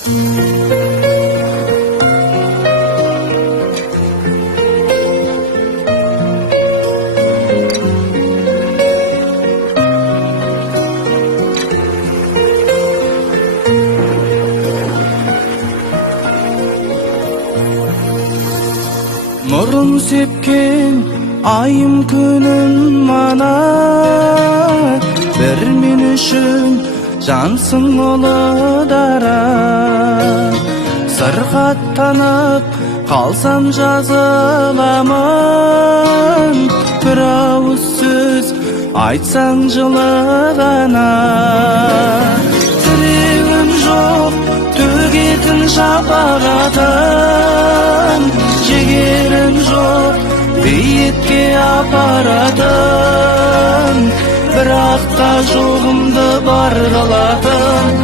Nurun sepken ayım күнім мана, бір мен үшін жансың ұлы дара. Сырқаттанып қалсам жазыламын, бір ауыз сөз айтсаң жылы ғана. Тірегім жоқ төгетін шапағатын, жігерім жоқ биікке апаратын, бірақ та жоғымды бар қылатын.